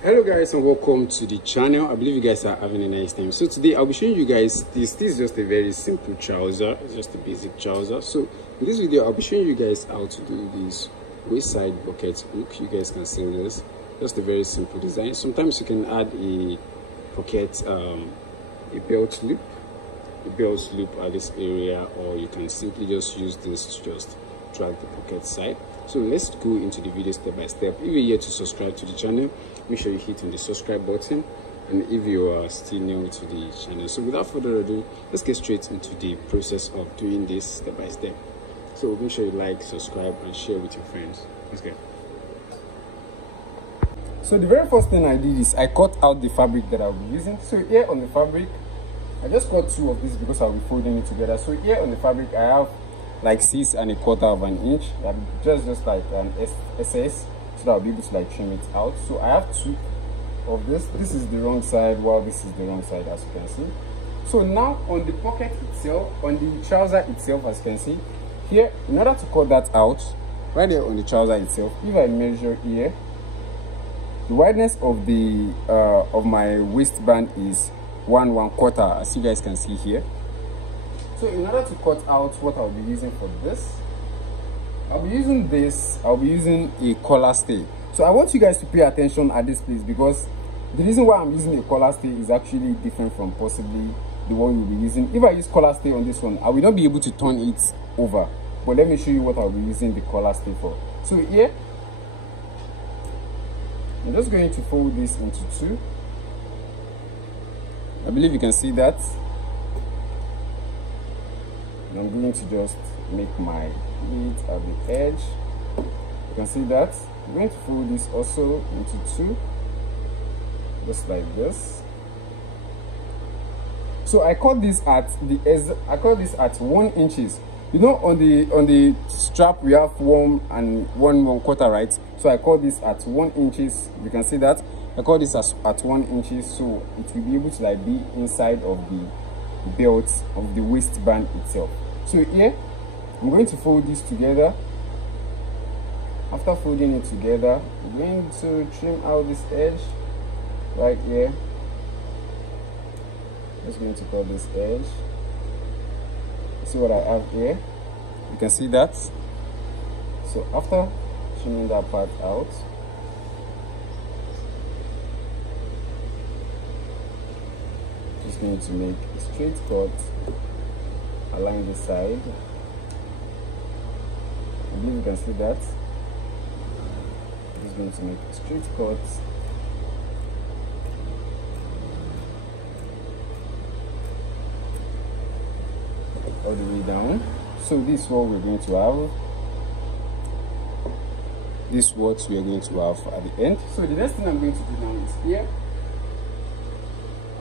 Hello guys and welcome to the channel. I believe you guys are having a nice time. So today I'll be showing you guys this is just a very simple trouser. It's just a basic trouser. So in this video I'll be showing you guys how to do this waist side pocket hook. You guys can see this, just a very simple design. Sometimes you can add a pocket a belt loop at this area, or you can simply just use this to just drag the pocket side. So let's go into the video step by step. If you're here to subscribe to the channel, make sure you hit on the subscribe button, and if you are still new to the channel, so without further ado, let's get straight into the process of doing this step by step. So make sure you like, subscribe and share with your friends. Let's go. So the very first thing I did is I cut out the fabric that I'll be using. So here on the fabric, I just cut two of these because I'll be folding it together. So here on the fabric I have like 6¼ of an inch, just like an SS, so that I'll be able to like trim it out. So I have two of this. This is the wrong side, while this is the wrong side, as you can see. So now on the pocket itself, on the trouser itself, as you can see here, in order to cut that out, right there on the trouser itself, if I measure here, the wideness of the of my waistband is 1¼ as you guys can see here. So in order to cut out what I'll be using for this, I'll be using a collar stay. So I want you guys to pay attention at this place, because the reason why I'm using a collar stay is actually different from possibly the one you'll be using. If I use collar stay on this one, I will not be able to turn it over, but let me show you what I'll be using the collar stay for. So here, I'm just going to fold this into two. I believe you can see that. And I'm going to just make my pleat at the edge. You can see that. I'm going to fold this also into two, just like this. So I cut this at 1 inches. You know, on the strap we have 1¼ right? So I cut this at 1 inches. You can see that I cut this at 1 inches, so it will be able to like be inside of the belt of the waistband itself. So here I'm going to fold this together. After folding it together, I'm going to trim out this edge right here. Just going to cut this edge. See what I have here? You can see that. So after trimming that part out, just going to make a straight cut along the side. I believe you can see that. I'm just going to make a straight cut all the way down. So this is what we're going to have. This is what we are going to have at the end. So the next thing I'm going to do now is here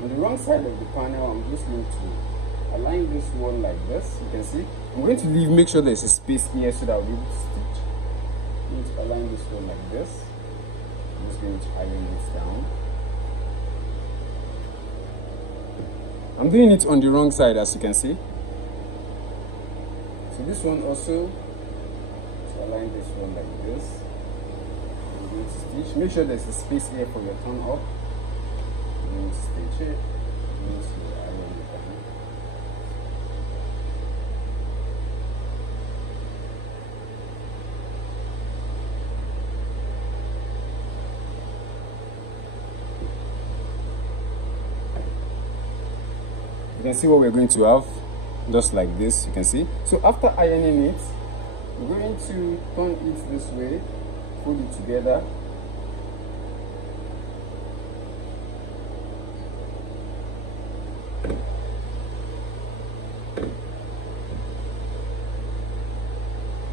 on the wrong side of the panel, I'm just going to align this one like this. You can see I'm going to make sure there's a space here so that I'll be able to stitch. I'm going to align this one like this. I'm just going to iron it down. I'm doing it on the wrong side, as you can see. So this one also, to align this one like this. I'm going to stitch. Make sure there's a space here for your turn up. I'm going to stitch it. I'm going to iron it down. You can see what we're going to have, just like this. You can see. So after ironing it, we're going to turn it this way, fold it together.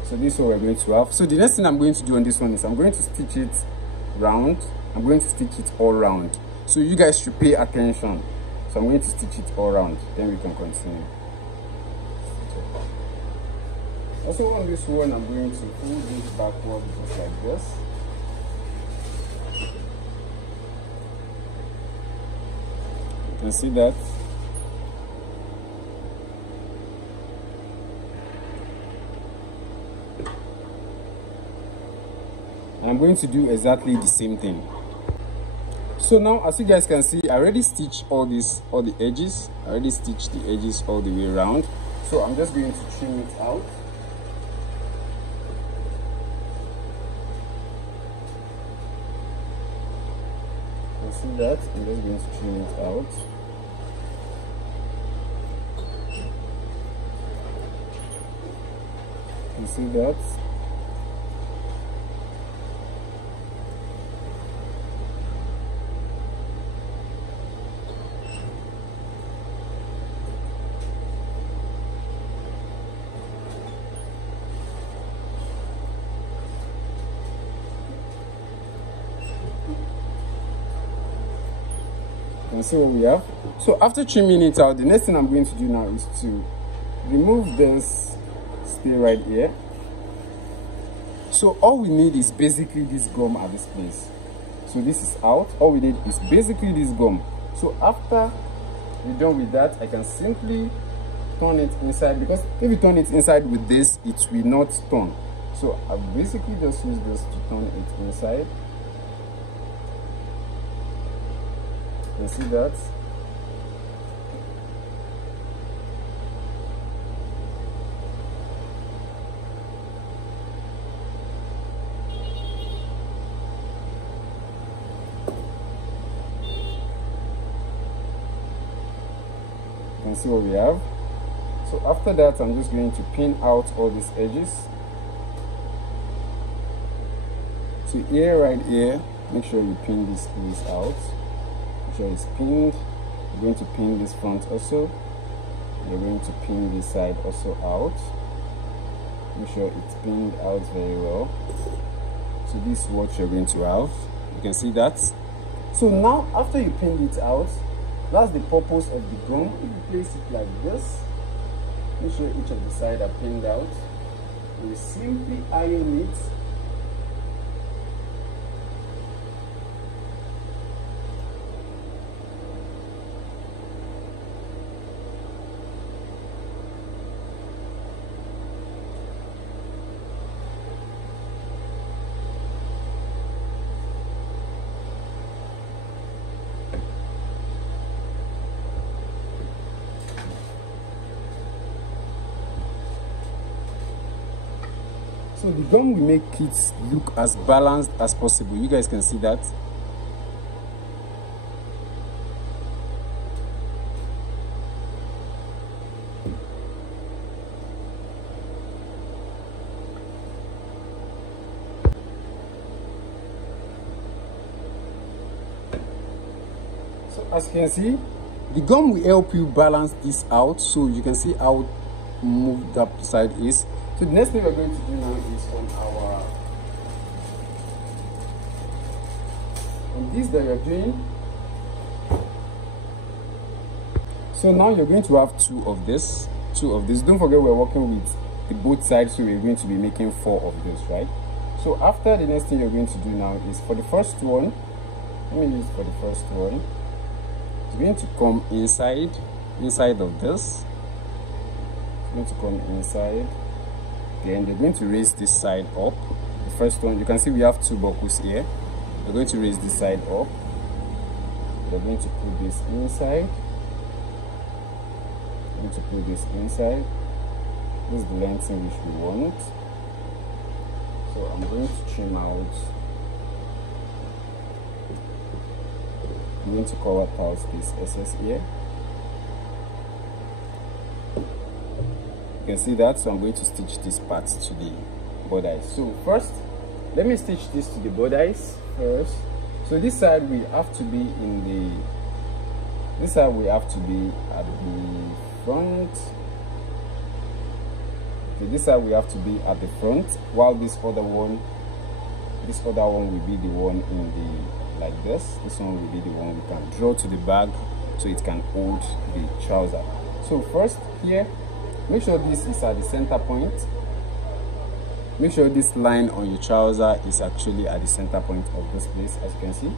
So this is what we're going to have. So the next thing I'm going to do on this one is I'm going to stitch it round. I'm going to stitch it all round. So you guys should pay attention. So I'm going to stitch it all round, then we can continue. Also on this one, I'm going to fold this backward just like this. You can see that. And I'm going to do exactly the same thing. So now, as you guys can see, I already stitched all the edges. I already stitched the edges all the way around. So I'm just going to trim it out. You see that? I'm just going to trim it out. You see that? You see what we have. So after trimming it out, the next thing I'm going to do now is to remove this stay right here. So all we need is basically this gum at this place. So this is out. All we need is basically this gum. So after we're done with that, I can simply turn it inside, because if you turn it inside with this, it will not turn. So I basically just use this to turn it inside. You see that? You can see what we have. So after that, I'm just going to pin out all these edges. So here, right here, make sure you pin this piece out. Make sure it's pinned. You're going to pin this front also. You're going to pin this side also out. Make sure it's pinned out very well. So this is what you're going to have. You can see that. So now, after you pinned it out, that's the purpose of the gum. If you place it like this, make sure each of the sides are pinned out. You simply iron it. So the gum will make it look as balanced as possible. You guys can see that. So as you can see, the gum will help you balance this out, so you can see how moved that side is. So the next thing we're going to do now is on this that you're doing. So now you're going to have two of this. Don't forget we're working with the both sides, so we're going to be making 4 of this, right? So after, the next thing you're going to do now is for the first one. Let me use for the first one. It's going to come inside of this. It's going to come inside. Then they're going to raise this side up. The first one, you can see we have 2 buckles here. We're going to raise this side up. We're going to put this inside. We're going to put this inside. This is the length in which we want. So I'm going to trim out. I'm going to cover out this excess here. You can see that. So I'm going to stitch this part to the bodice. So first, let me stitch this to the bodice first. So this side we have to be in the, this side we have to be at the front. Okay, this side we have to be at the front, while this other one will be the one in the, like this. This one will be the one we can draw to the bag so it can hold the trouser. So first here, make sure this is at the center point. Make sure this line on your trouser is actually at the center point of this place, as you can see.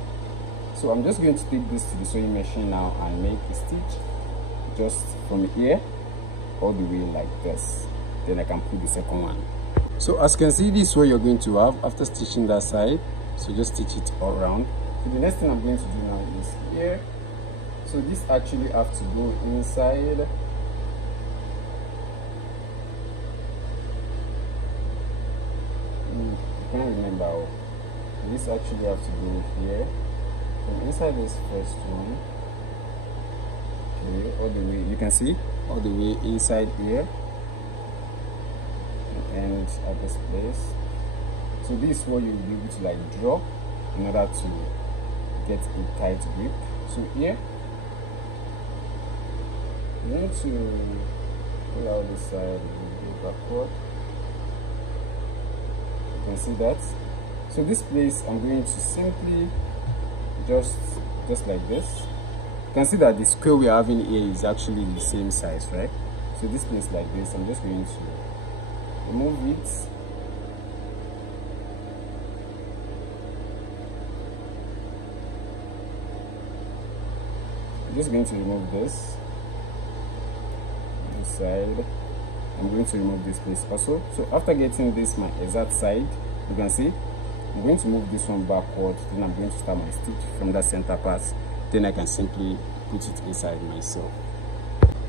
So I'm just going to take this to the sewing machine now and make a stitch just from here all the way like this. Then I can put the second one. So as you can see, this is what you're going to have after stitching that side. So just stitch it all around. So the next thing I'm going to do now is here. So this actually have to go inside. I can't remember how. This actually have to go here. From inside this first one. Okay, all the way, you can see, all the way inside here. And at this place. So this is what you'll be able to like draw in order to get a tight grip. So here, you need to pull out this side a little bit backward. You can see that. So this place, I'm going to simply just like this. You can see that the square we're having here is actually the same size, right? So this place like this, I'm just going to remove it. I'm just going to remove this side. I'm going to remove this place also. So after getting this my exact side, you can see I'm going to move this one backward. Then I'm going to start my stitch from that center part. Then I can simply put it inside myself.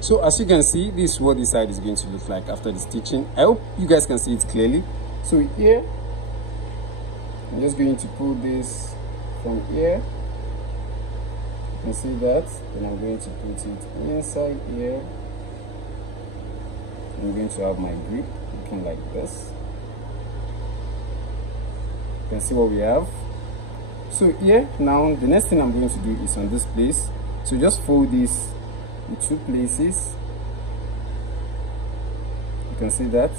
So as you can see, this is what this side is going to look like after the stitching. I hope you guys can see it clearly. So here, I'm just going to pull this from here. You can see that. Then I'm going to put it inside here. I'm going to have my grip looking like this. You can see what we have. So here, now the next thing I'm going to do is on this place. So just fold this in two places. You can see that.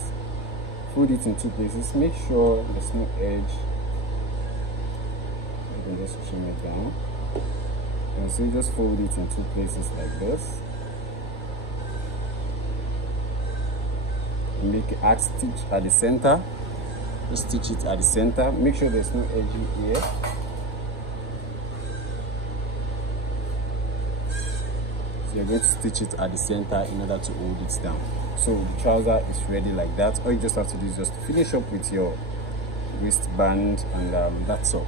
Fold it in two places. Make sure there's no edge. You can just trim it down. You can see, just fold it in two places like this. Make an arc stitch at the center. Just stitch it at the center. Make sure there's no edge here. So you're going to stitch it at the center in order to hold it down. So the trouser is ready like that. All you just have to do is just finish up with your waistband, and that's all.